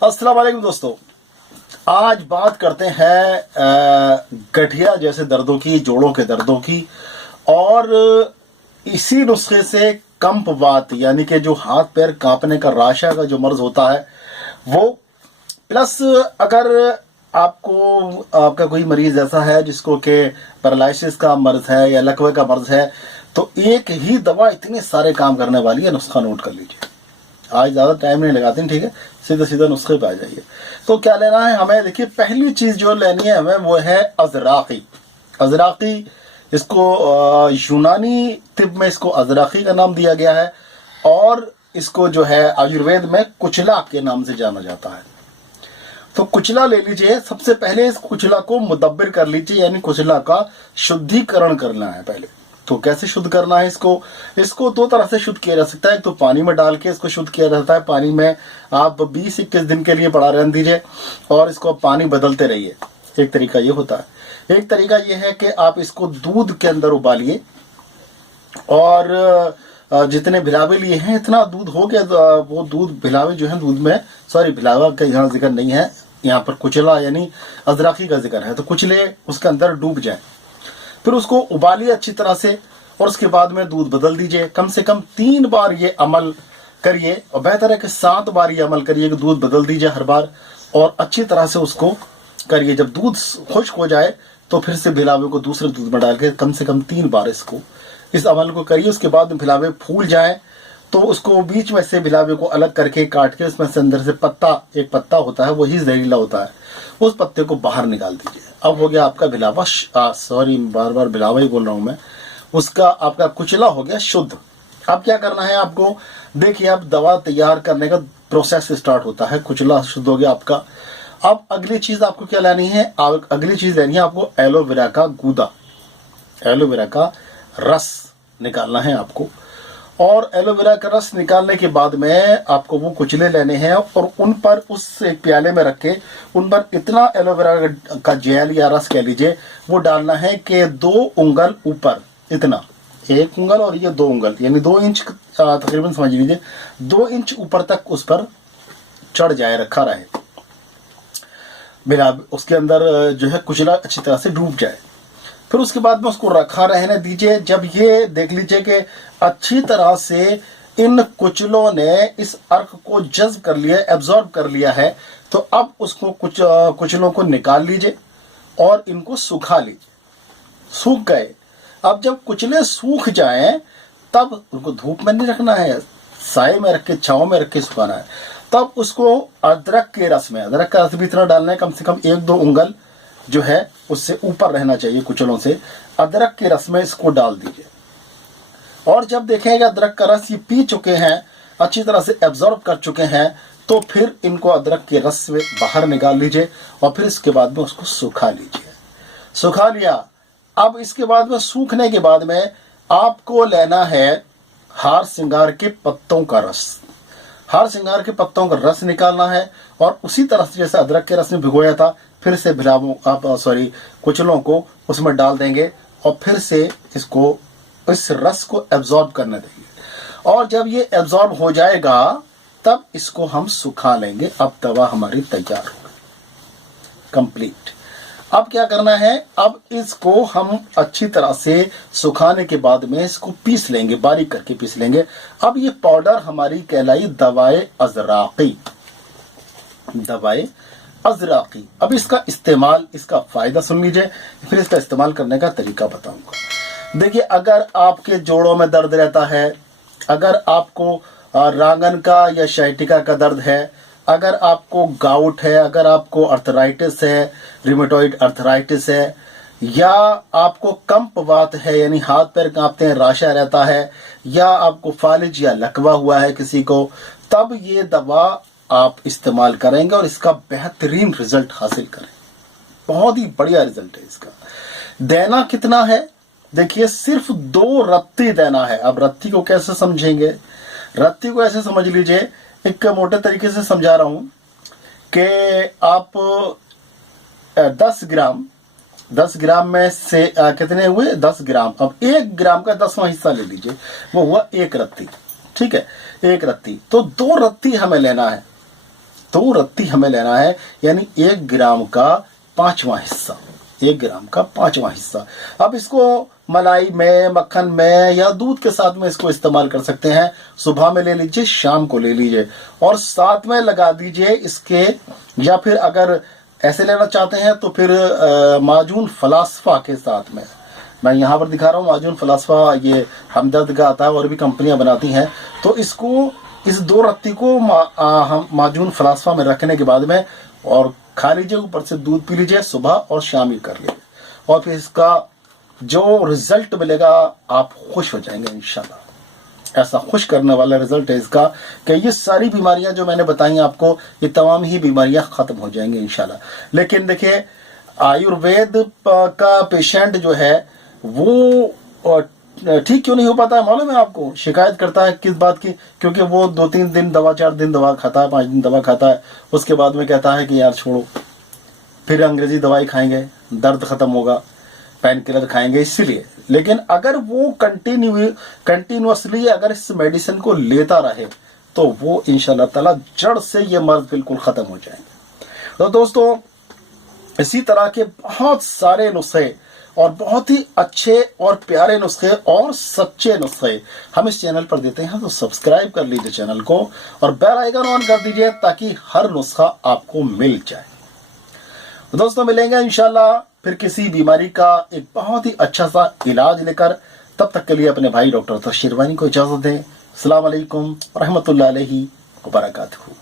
अस्सलाम वालेकुम दोस्तों। आज बात करते हैं गठिया जैसे दर्दों की, जोड़ों के दर्दों की। और इसी नुस्खे से कंपवात यानी कि जो हाथ पैर कांपने का, राशा का जो मर्ज होता है वो, प्लस अगर आपको आपका कोई मरीज ऐसा है जिसको के पैरालिसिस का मर्ज है या लकवे का मर्ज है, तो एक ही दवा इतने सारे काम करने वाली है। नुस्खा नोट कर लीजिए। आज ज़्यादा टाइम नहीं लगाते हैं, ठीक है, सीधा सीधा नुस्खे पे आ जाइए। तो क्या लेना है हमें? देखिए, पहली चीज़ जो लेनी है हमें वो है अजराकी। अजराकी, इसको यूनानी तिब में इसको अजराकी का नाम दिया गया है, और इसको जो है आयुर्वेद में कुचला के नाम से जाना जाता है। तो कुचला ले लीजिए। सबसे पहले इस कुचला को मुदब्बिर कर लीजिए, यानी कुचला का शुद्धिकरण करना है पहले। तो कैसे शुद्ध करना है इसको दो तरह से शुद्ध किया जा सकता है। एक तो पानी में डाल के इसको शुद्ध किया जाता है। पानी में आप 20-21 दिन के लिए पड़ा रहने दीजिए और इसको पानी बदलते रहिए। एक तरीका ये होता है। एक तरीका ये है कि आप इसको दूध के अंदर उबालिए, और जितने भिलावे लिए हैं इतना दूध हो गया। वो दूध भिलावे जो है दूध में, सॉरी भिलावा का यहाँ जिक्र नहीं है, यहाँ पर कुचला यानी अजराकी का जिक्र है। तो कुचले उसके अंदर डूब जाए, फिर उसको उबालिए अच्छी तरह से, और उसके बाद में दूध बदल दीजिए। कम से कम 3 बार ये अमल करिए, और बेहतर है कि 7 बार ये अमल करिए कि दूध बदल दीजिए हर बार, और अच्छी तरह से उसको करिए। जब दूध खुश्क हो जाए तो फिर से भिलावे को दूसरे दूध में डाल के कम से कम 3 बार इस अमल को करिए। उसके बाद भिलावे फूल जाए तो उसको बीच में से भिलावे को अलग करके काट के उसमें से अंदर से एक पत्ता होता है, वही जहरीला होता है, उस पत्ते को बाहर निकाल दीजिए। अब हो गया आपका भिलावा, सॉरी बार बार भिलावा ही बोल रहा हूं मैं, उसका आपका कुचला हो गया शुद्ध। अब क्या करना है आपको? देखिए, अब दवा तैयार करने का प्रोसेस स्टार्ट होता है। कुचला शुद्ध हो गया आपका। अब अगली चीज आपको क्या लेनी है? अगली चीज लेनी है आपको एलोवेरा का गूदा, एलोवेरा का रस निकालना है आपको। और एलोवेरा का रस निकालने के बाद में आपको वो कुचले लेने हैं, और उन पर उस एक प्याले में रख के उन पर इतना एलोवेरा का जेल या रस कह लीजिए वो डालना है कि 2 उंगल ऊपर, इतना 1 उंगल और ये 2 उंगल यानी 2 इंच तकरीबन समझ लीजिए, 2 इंच ऊपर तक उस पर चढ़ जाए, रखा रहे। बिना उसके अंदर जो है कुचला अच्छी तरह से डूब जाए। फिर उसके बाद में उसको रखा रहने दीजिए। जब ये देख लीजिए कि अच्छी तरह से इन कुचलों ने इस अर्क को जज्ब कर लिया, एब्जॉर्ब कर लिया है, तो अब उसको कुचलों को निकाल लीजिए और इनको सुखा लीजिए। सूख गए। अब जब कुचले सूख जाएं तब उनको धूप में नहीं रखना है, साए में रख के, छांव में रख के सुखाना है। तब उसको अदरक के रस में, अदरक का रस भी इतना डालना है, कम से कम 1-2 उंगल जो है उससे ऊपर रहना चाहिए कुचलों से। अदरक के रस में इसको डाल दीजिए, और जब देखेंगे अदरक का रस ये पी चुके हैं, अच्छी तरह से एब्जॉर्ब कर चुके हैं, तो फिर इनको अदरक के रस से बाहर निकाल लीजिए, और फिर इसके बाद में उसको सुखा लीजिए। सुखा लिया। अब इसके बाद में सूखने के बाद में आपको लेना है हार सिंगार के पत्तों का रस। हार सिंगार के पत्तों का रस निकालना है, और उसी तरह से जैसे अदरक के रस में भिगोया था, फिर से कुचलों को उसमें डाल देंगे, और फिर से इस रस को एब्जॉर्ब करने देंगे। और जब ये एब्जॉर्ब हो जाएगा तब इसको हम सुखा लेंगे। अब दवा हमारी तैयार हो गई, कंप्लीट। अब क्या करना है? अब इसको हम अच्छी तरह से सुखाने के बाद में इसको पीस लेंगे, बारीक करके पीस लेंगे। अब ये पाउडर हमारी कहलाई दवाए अजराकी, दवाए अजराकी। अब इसका इस्तेमाल, इसका फायदा सुन लीजिए, फिर इसका इस्तेमाल करने का तरीका बताऊंगा। देखिए, अगर आपके जोड़ों में दर्द रहता है, अगर आपको रांगन का या शाइटिका का दर्द है, अगर आपको गाउट है, अगर आपको अर्थराइटिस है, रिमेटॉइड अर्थराइटिस है, या आपको कंपवात है यानी हाथ पैर कांपते हैं, राशा रहता है, या आपको फालिज या लकवा हुआ है किसी को, तब ये दवा आप इस्तेमाल करेंगे और इसका बेहतरीन रिजल्ट हासिल करें। बहुत ही बढ़िया रिजल्ट है इसका। देना कितना है? देखिए, सिर्फ 2 रत्ती देना है। अब रत्ती को कैसे समझेंगे? रत्ती को ऐसे समझ लीजिए, एक मोटे तरीके से समझा रहा हूं कि आप 10 ग्राम में से कितने हुए? 10 ग्राम। अब 1 ग्राम का 10वां हिस्सा ले लीजिए, वो हुआ 1 रत्ती। ठीक है, 1 रत्ती। तो 2 रत्ती हमें लेना है। 2 रत्ती हमें लेना है, यानी 1 ग्राम का 5वां हिस्सा, 1 ग्राम का 5वां हिस्सा। अब इसको मलाई में, मक्खन में या दूध के साथ में इसको इस्तेमाल कर सकते हैं। सुबह में ले लीजिए, शाम को ले लीजिए और साथ में लगा दीजिए इसके, या फिर अगर ऐसे लेना चाहते हैं तो फिर माजून फलासफा के साथ में, मैं यहाँ पर दिखा रहा हूँ माजून फलासफा, ये हमदर्द का आता है और भी कंपनियां बनाती हैं। तो इसको, इस 2 रत्ती को हम माजून फलासफा में रखने के बाद में और खा लीजिए, ऊपर से दूध पी लीजिए, सुबह और शाम ही कर लीजिए, और फिर इसका जो रिजल्ट मिलेगा आप खुश हो जाएंगे इंशाल्लाह। ऐसा खुश करने वाला रिजल्ट है इसका कि ये सारी बीमारियां जो मैंने बताई आपको, ये तमाम ही बीमारियां खत्म हो जाएंगी इंशाल्लाह। लेकिन देखिए, आयुर्वेद का पेशेंट जो है वो ठीक क्यों नहीं हो पाता है मालूम है आपको? शिकायत करता है किस बात की? क्योंकि वो 2-3 दिन दवा, 4 दिन दवा खाता है, 5 दिन दवा खाता है, उसके बाद में कहता है कि यार छोड़ो, फिर अंग्रेजी दवाई खाएंगे, दर्द खत्म होगा, पेन किलर खाएंगे, इसीलिए। लेकिन अगर वो कंटिन्यूअसली अगर इस मेडिसिन को लेता रहे तो वो इंशाल्लाह ताला जड़ से ये मर्ज बिल्कुल खत्म हो जाएंगे। तो दोस्तों, इसी तरह के बहुत सारे नुस्खे और बहुत ही अच्छे और प्यारे नुस्खे और सच्चे नुस्खे हम इस चैनल पर देते हैं, तो सब्सक्राइब कर लीजिए चैनल को और बेल आइकन ऑन कर दीजिए ताकि हर नुस्खा आपको मिल जाए। दोस्तों, मिलेंगे इंशाल्लाह फिर किसी बीमारी का एक बहुत ही अच्छा सा इलाज लेकर। तब तक के लिए अपने भाई डॉक्टर तशरीफ वानी को इजाजत दें। अस्सलाम वालेकुम रहमतुल्लाहि व बरकातहू।